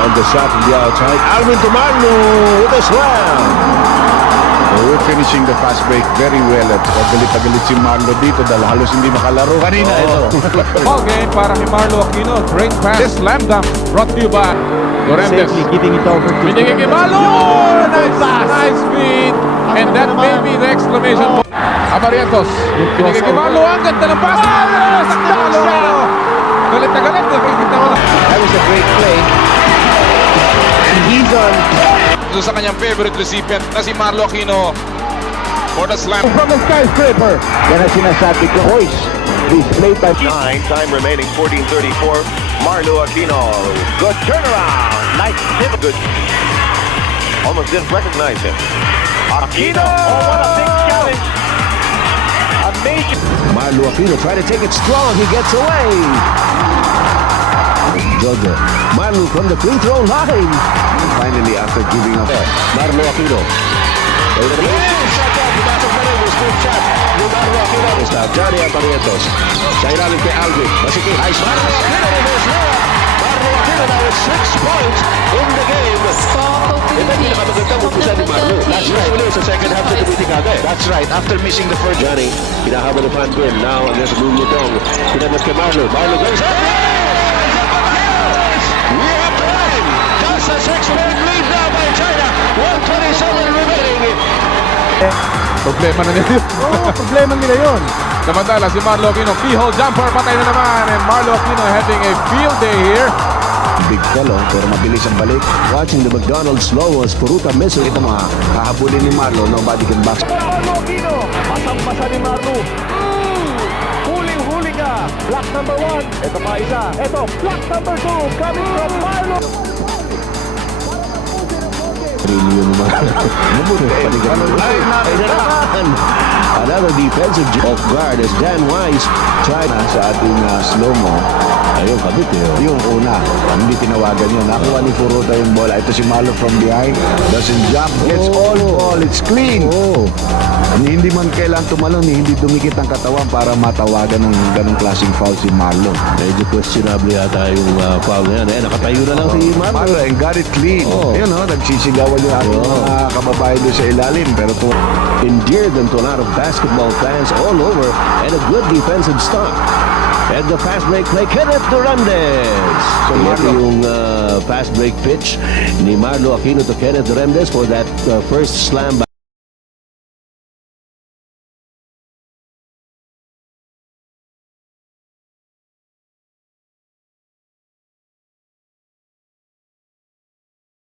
On the shot from the outside. Alvin Tomarlo with a slam. We're finishing the fast break very well at galit si Marlo dito dahil halos hindi makalaro kanina. Ball game para kay Marlo Aquino. Great pass, slam dunk. Brought to you by Doremdes. Safely giving it over to Binigay kay Marlo! Nice feed! And that may be the exclamation point. Abarientos. Binigay kay Marlo. Ang ganda ng pass. Sakdalo siya! Galit na galit. Nakikita mo na. That was a great play. And he's on. Sa kanyang favorite recipient na si Marlo Aquino for the slam. From the skyscraper. Yan ang sinasabi ko, Royce. He's played by 9, time remaining 14:34. Marlo Aquino, good turnaround, nice tip, good. Almost didn't recognize him. Aquino, oh what a big challenge. Amazing. Marlo Aquino trying to take it strong. He gets away. Jojo. Marlo from the free throw line. Finally, after giving up, Marlo Aquino. Está Johnny Abarientos. Sa ilalim kay Alvin. Masikip. Nice. Marlo Aquino reverse layup. Marlo Aquino now with 6 points in the game. Ito yung nakamagandang umpisan ni Marlo. That's right. Sa second half na tumiting agad. That's right. After missing the first. Johnny, hinahabol ng Fanbin. Now against Lulutong. Pinanap kay Marlo. Marlo goes up. We have time. Just a 6-point lead now by China. 1:27 remaining. Problema na nila yun. problema nila yun. Samantala si Marlo Aquino. Keyhole jumper. Patay na naman. And Marlo Aquino having a field day here. Big fellow, pero mabilis ang balik. Watching the McDonald's Lowell's Puruta missile. Ito mga hahabulin ni Marlo. Nobody can box. Marlo Aquino, masampasa ni Marlo. Huling-huli ka. Block number 1. Ito pa isa. Ito, block number 2. Coming from Marlo. Yun naman. Another defensive off guard as Dan Wise tried sa ating slow-mo. Ayun, kabit eh. Yung una, hindi tinawagan yun. Nakuha ni Puruta yung bola. Ito si Marlo from behind. Doesn't jump. Gets all ball. It's clean. Hindi man kailan tumalon, hindi dumikit ang katawan para matawagan ng ganong klaseng foul si Marlo. Medyo questionable yata yung foul na yan. Nakatayo na lang si Marlo. And got it clean. Yun nagsisigawan yung ating mga kababae doon sa ilalim. Pero endeared them to a lot of basketball fans all over and a good defensive stop. And the fast break play, Kenneth Durandez. So ito yung fast break pitch ni Marlo Aquino to Kenneth Durandez for that first slam.